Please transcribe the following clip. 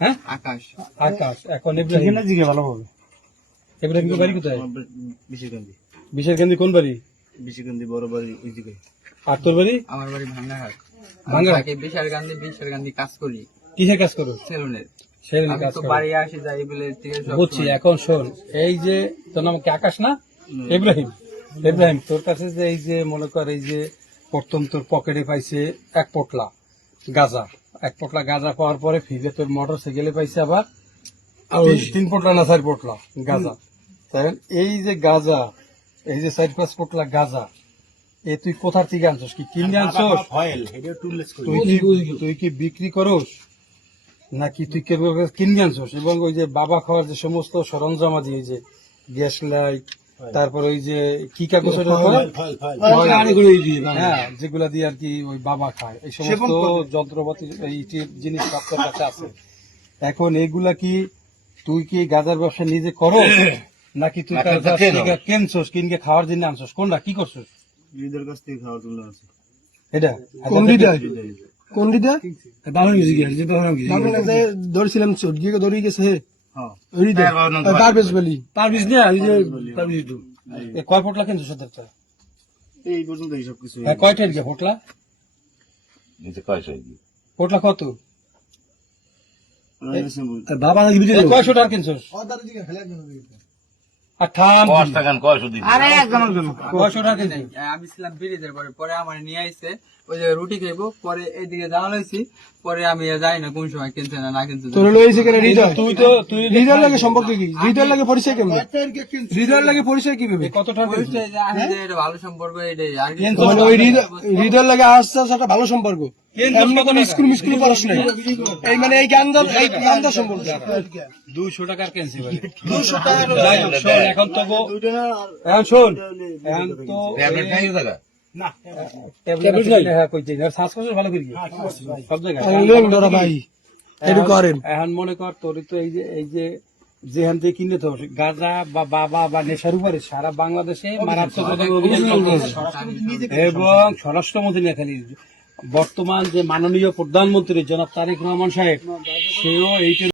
হ্যাঁ আকাশ। আকাশ। এখন ইব্রাহিম ভালো হবে। ইব্রাহিমের বাড়ি কোথায়? বিশেষগঞ্জি। বিশেরকান্দি কোন বাড়ি? বিশেষগঞ্জি বড় বাড়ি ওই দিকে। আর তোর বাড়ি? আমার বাড়ি ভাঙ্গাহাট। ভাঙ্গাহাট? আগে বিশারগান্ধি কাজ করি, কিসের কাজ করো? সেলুনের। সেলুনের আমি কাজ তো করো। বাড়ি আসি যাই বলে থেকে সব বুঝছি। সময়। এখন শোন, এই যে তোর নাম কি আকাশ না? ইব্রাহিম। ইব্রাহিম, তোর কাছে যে এই যে মনে কর এই যে প্রথম তোর পকেটে পাইছে 1 পটলা গাঁজা, 1 পটলা গাঁজা পাওয়ার পরে ফিরে তোর মোটর সাইকেলে পাইছে আবার 3 পটলা না 4 পটলা গাঁজা। তাই এই যে গাঁজা, এই যে 4-5 পটলা গাঁজা, এ তুই কোথা থেকে আনছস? কি কিনে আনছস? তুই কি বিক্রি করস নাকি তুই কিনে আনছস? এবং ওই যে বাবা খাওয়ার যে সমস্ত সরঞ্জামাদি, এই যে গ্যাস লাইট, তারপর ওই যে কি কাগজ হ্যাঁ যেগুলা দিয়ে আর কি ওই বাবা খায়, এই সমস্ত যন্ত্রপাতি এই জিনিস আপনার কাছে আছে। এখন এগুলা কি তুই কি গাঁজার ব্যবসা নিজে করো নাকি তুই কেনছস, কিনকে খাওয়ার জন্য আনছস? কোনটা কি করছস? ঈদের কাছ থেকে খাওয়ার জন্য আছে এটা কোন দিদা ধরছিলাম দৌড়ি গেছে কয় পটলা কিনছস ওদেরটা? এই পর্যন্ত এইসব কিছু। হ্যাঁ কয়টার গিয়ে পটলা? পটলা কত? বাবা কয়শো টাকা কিনছস? আর থাম, কয়শো টাকা কিনছস? আমি ছিলাম ব্রিজের পরে, পরে আমার নিয়ে আইছে ওই যে রুটি খাইবো, পরে এইদিকে যাওয়া হয়েছি, পরে আমি যাই না কোন সময় কিনছে না কিনছে। তোর লইছে কেন হৃদয়? তুই হৃদয়ের লাগে সম্পর্ক কি? হৃদয়ের লাগে পরিচয় কেমন? হৃদয়ের লাগে পরিচয় কি ভেবে? কত টাকা কিনছস? পরিচয় যে আমি যে এটা ভালো সম্পর্ক এটাই আর কি। মানে ওই হৃদয়ের লাগে আসছে একটা ভালো সম্পর্ক, এমনি কোনো স্কুল মিস্কুল পড়াশ নাই, এই মানে এই গান্ধা সম্পর্ক। 200 টাকার কিনছি ভাই। 200 টাকা শোন, এখন তো এখন শোন, এখন তো না ট্যাবলেট নাই। হ্যাঁ কইছি আর শ্বাসকষ্ট ভালো করি সব জায়গায় ভাই এটা করেন। এখন মনে কর তোর তো এই যে যেখান থেকে কিনে তো গাঁজা বা বাবা বা নেশার উপরে সারা বাংলাদেশে মারাত্মক অভিযান চলতেছে। এবং স্বরাষ্ট্রমন্ত্রী না খালি, বর্তমান যে মাননীয় প্রধানমন্ত্রী জনাব তারেক রহমান সাহেব, সেও এইটা